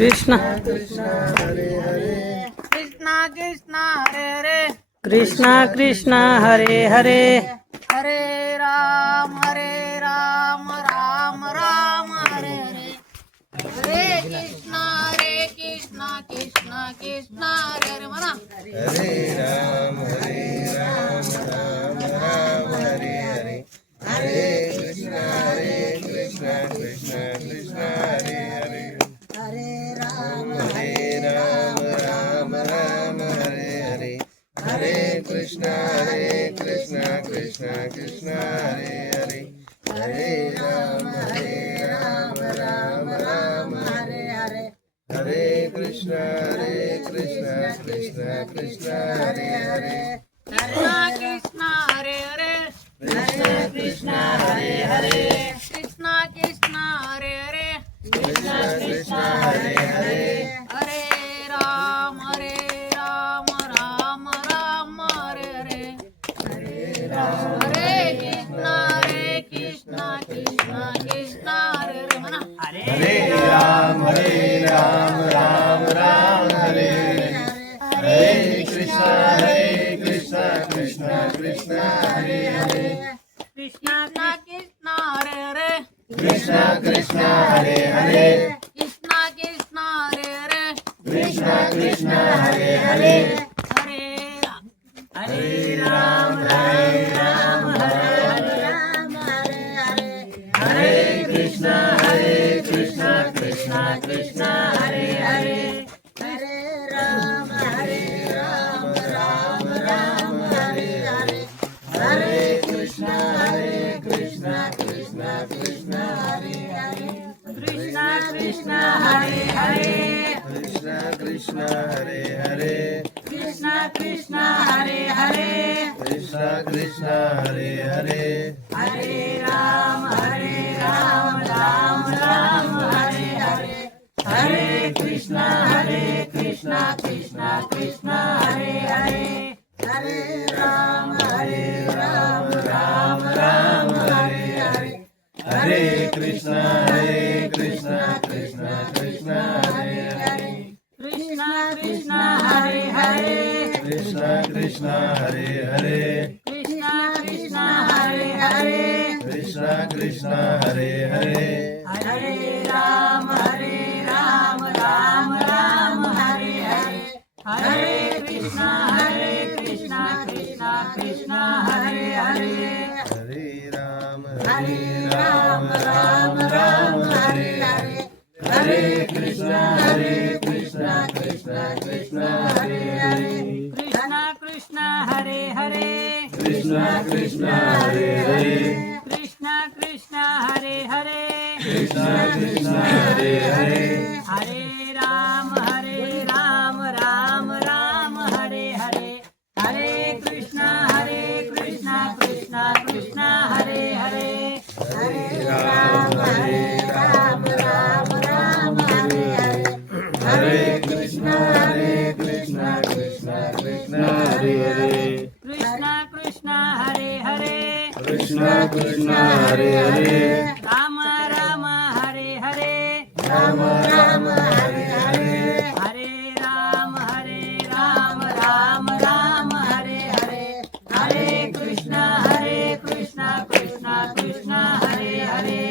कृष्ण कृष्ण हरे हरे कृष्णा कृष्णा हरे हरे कृष्ण कृष्ण हरे हरे हरे राम राम राम हरे हरे हरे कृष्णा कृष्णा कृष्णा हरे हरे म्हणा हरे राम राम राम हरे हरे हरे कृष्ण कृष्ण कृष्ण हरे हरे हरे राम राम राम हरे हरे हरे कृष्ण कृष्ण कृष्ण हरे हरे हरे राम राम हरे हरे हरे कृष्ण कृष्ण कृष्ण हरे हरे कृष्णा कृष्णा हरे हरे कृष्ण हरे हरे कृष्णा कृष्णा हरे हरे कृष्ण हरे हरे हरे राम राम हरे हरे हरे कृष्णा कृष्णा हरे हरे म्हणा हरे राम राम हरे हरे हरे कृष्ण कृष्ण कृष्ण हरे हरे कृष्णा कृष्णा हरे हरे कृष्ण कृष्ण हरे हरे कृष्णा कृष्णा हरे हरे कृष्ण हरे हरे हरे राम हरे कृष्ण कृष्ण कृष्ण हरे हरे हरे राम राम हरे हरे हरे कृष्ण कृष्ण कृष्ण हरे हरे कृष्णा कृष्णा हरे हरे कृष्ण कृष्ण हरे हरे कृष्णा कृष्णा हरे हरे कृष्ण कृष्ण हरे हरे हरे राम राम हरे हरे हरे कृष्णा कृष्ण कृष्ण हरे हरे हरे राम राम हरे हरे हरे कृष्ण कृष्ण कृष्ण हरे हरे कृष्णा कृष्णा हरे हरे कृष्ण कृष्ण हरे हरे कृष्णा कृष्णा हरे हरे कृष्ण कृष्ण हरे हरे हरे राम राम हरे हरे हरे कृष्णा कृष्ण कृष्ण हरे हरे हरे राम राम हरे हरे हरे कृष्ण कृष्ण कृष्ण हरे हरे कृष्णा कृष्णा हरे हरे कृष्ण कृष्ण हरे हरे कृष्णा कृष्णा हरे हरे कृष्ण कृष्ण हरे हरे हरे राम राम हरे हरे हरे कृष्णा कृष्ण कृष्ण हरे हरे हरे राम राम हरे हरे हरे कृष्ण कृष्ण कृष्ण हरे हरे कृष्णा कृष्णा हरे हरे कृष्ण कृष्ण हरे हरे राम हरे हरे राम हरे हरे हरे राम राम हरे हरे हरे कृष्णा कृष्ण कृष्ण हरे हरे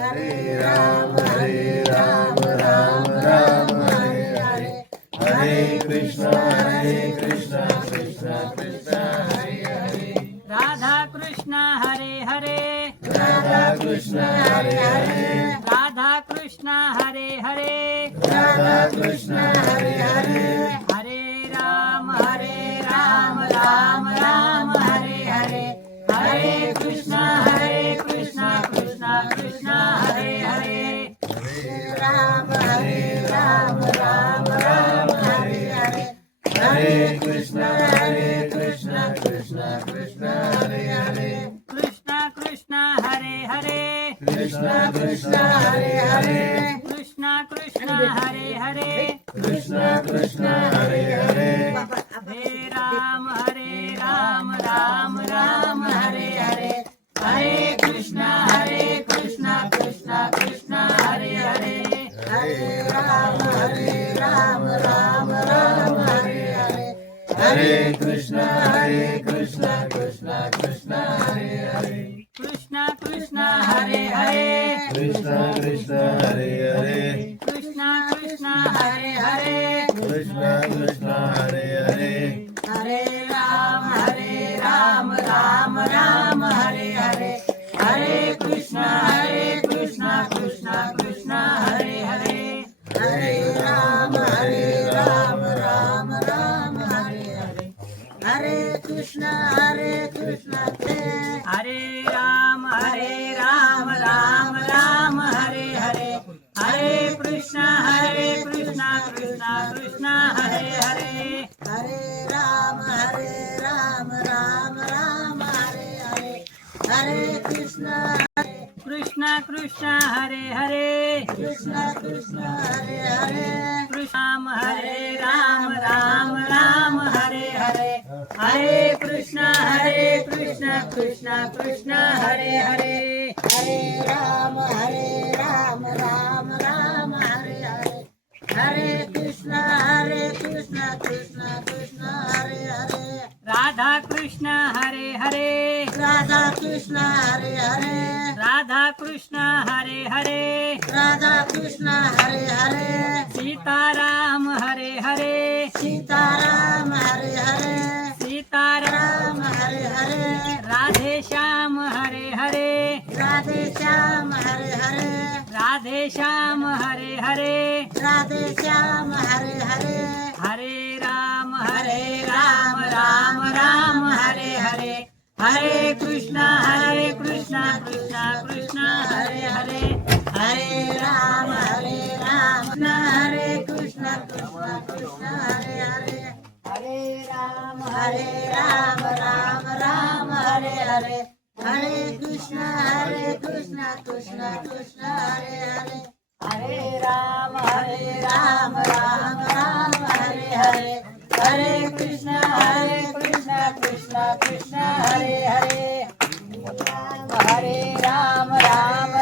हरे राम राम हरे हरे हरे कृष्ण कृष्ण कृष्ण हरे हरे राधा कृष्ण हरे हरे राधा कृष्ण हरे हरे राधा कृष्ण हरे हरे राधा कृष्ण हरे हरे हरे राम राम हरे हरे हरे कृष्ण कृष्ण कृष्ण हरे हरे हरे राम राम हरे हरे हरे कृष्ण कृष्ण कृष्ण हरे हरे कृष्ण कृष्ण हरे हरे कृष्ण कृष्ण हरे हरे कृष्ण कृष्ण हरे हरे कृष्ण कृष्ण हरे हरे हरे राम राम हरे हरे हरे कृष्ण कृष्ण कृष्ण हरे हरे हरे राम राम राम हरे हरे हरे कृष्ण कृष्ण कृष्ण हरे हरे कृष्णा कृष्णा हरे हरे कृष्ण कृष्ण हरे हरे कृष्णा कृष्णा हरे हरे कृष्ण कृष्ण हरे हरे हरे राम राम राम हरे हरे हरे कृष्णा कृष्णा कृष्ण हरे हरे हरे राम राम राम हरे हरे हरे कृष्ण हरे राम राम राम हरे हरे हरे कृष्णा कृष्णा कृष्ण हरे हरे हरे राम राम राम हरे हरे हरे कृष्ण कृष्णा कृष्णा हरे हरे कृष्ण हरे हरे राम राम हरे हरे हरे कृष्णा कृष्णा कृष्ण हरे हरे हरे राम राम राम हरे हरे हरे कृष्ण कृष्ण हरे हरे राधा कृष्ण हरे हरे राधा कृष्ण हरे हरे राधा कृष्ण हरे हरे राधा कृष्ण हरे हरे सीताराम हरे हरे सीताराम हरे हरे सीताराम राम हरे हरे राधे श्याम हरे हरे राधे श्याम हरे हरे राधे श्याम हरे हरे राधे श्याम हरे हरे हरे राम राम राम हरे हरे हरे कृष्णा कृष्णा कृष्ण हरे हरे हरे राम हरे कृष्ण कृष्ण हरे हरे हरे राम राम हरे हरे हरे कृष्ण कृष्ण हरे हरे हरे राम राम हरे हरे हरे कृष्ण कृष्ण हरे हरे हरे राम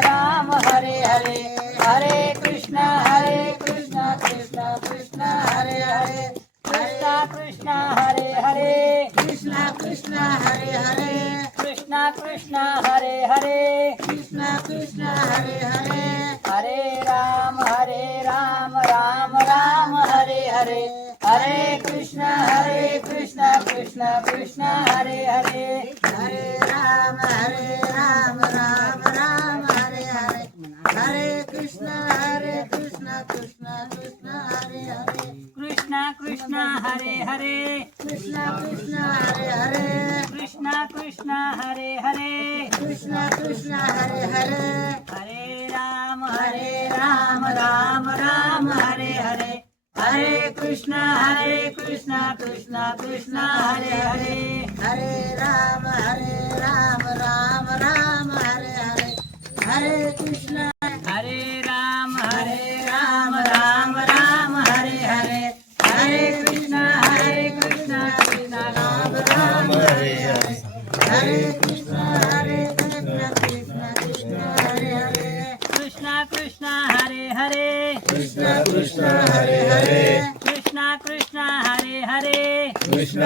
राम हरे हरे हरे कृष्ण कृष्ण हरे हरे कृष्णा हरे हरे कृष्ण हरे हरे कृष्णा हरे हरे कृष्ण हरे हरे हरे राम राम हरे हरे हरे कृष्णा कृष्ण हरे हरे हरे राम राम हरे हरे हरे कृष्ण कृष्ण हरे हरे कृष्णा हरे हरे कृष्ण हरे हरे कृष्णा हरे हरे कृष्ण हरे हरे हरे राम राम हरे हरे हरे कृष्णा कृष्ण हरे हरे हरे राम राम हरे हरे हरे कृष्ण हरे राम राम हरे हरे हरे कृष्णा कृष्ण राम हरे हरे हरे कृष्ण कृष्ण हरे हरे कृष्णा हरे हरे कृष्ण हरे हरे कृष्णा हरे हरे कृष्ण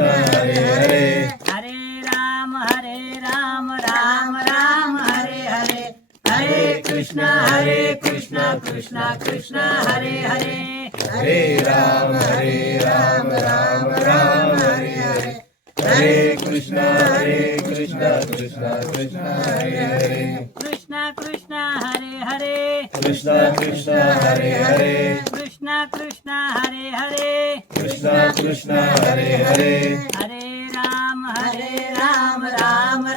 हरे हरे हरे राम राम हरे हरे हरे कृष्णा कृष्ण हरे हरे हरे राम राम हरे हरे हरे कृष्ण कृष्ण हरे हरे कृष्णा हरे हरे कृष्ण हरे हरे कृष्णा हरे हरे कृष्ण हरे हरे हरे राम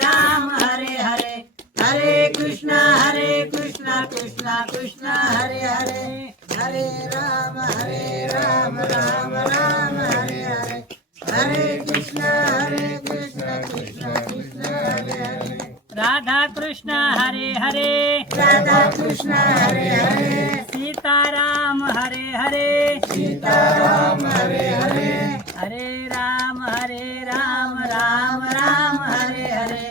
राम हरे हरे हरे कृष्णा कृष्ण हरे हरे हरे राम राम हरे हरे हरे कृष्ण कृष्ण हरे हरे राधा कृष्ण हरे हरे राधा कृष्ण हरे हरे सीताराम हरे हरे सीताराम हरे हरे हरे राम राम हरे हरे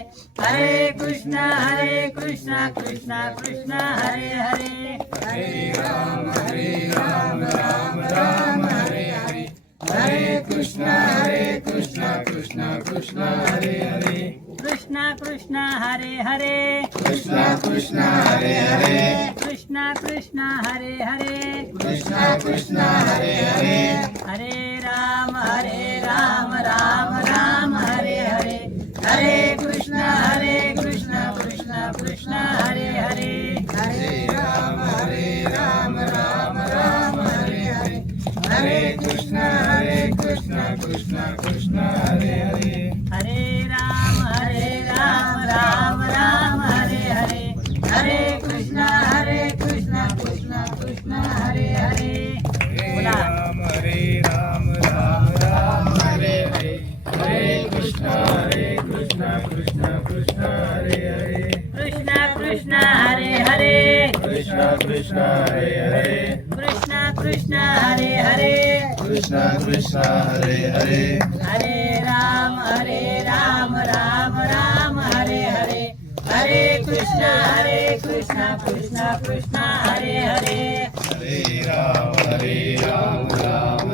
हरे कृष्णा कृष्णा कृष्णा हरे हरे हरे राम राम राम हरे हरे हरे कृष्णा कृष्णा कृष्णा हरे हरे कृष्णा कृष्णा हरे हरे कृष्णा कृष्णा हरे हरे कृष्णा कृष्णा हरे हरे कृष्णा कृष्णा हरे हरे हरे राम राम राम हरे हरे हरे कृष्णा कृष्णा कृष्णा हरे हरे हरे राम राम राम हरे हरे हरे कृष्णा कृष्णा कृष्णा हरे हरे हरे राम राम हरे हरे हरे कृष्णा कृष्णा कृष्णा हरे हरे बोला हरे राम राम हरे हरे हरे कृष्णा कृष्णा कृष्णा हरे हरे कृष्णा कृष्णा हरे हरे कृष्णा कृष्णा हरे हरे कृष्णा कृष्णा हरे हरे कृष्णा कृष्णा हरे हरे हरे राम राम हरे हरे हरे कृष्णा कृष्णा कृष्णा हरे हरे हरे राम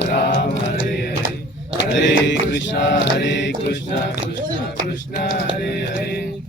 राम हरे हरे हरे कृष्णा कृष्णा कृष्णा हरे हरे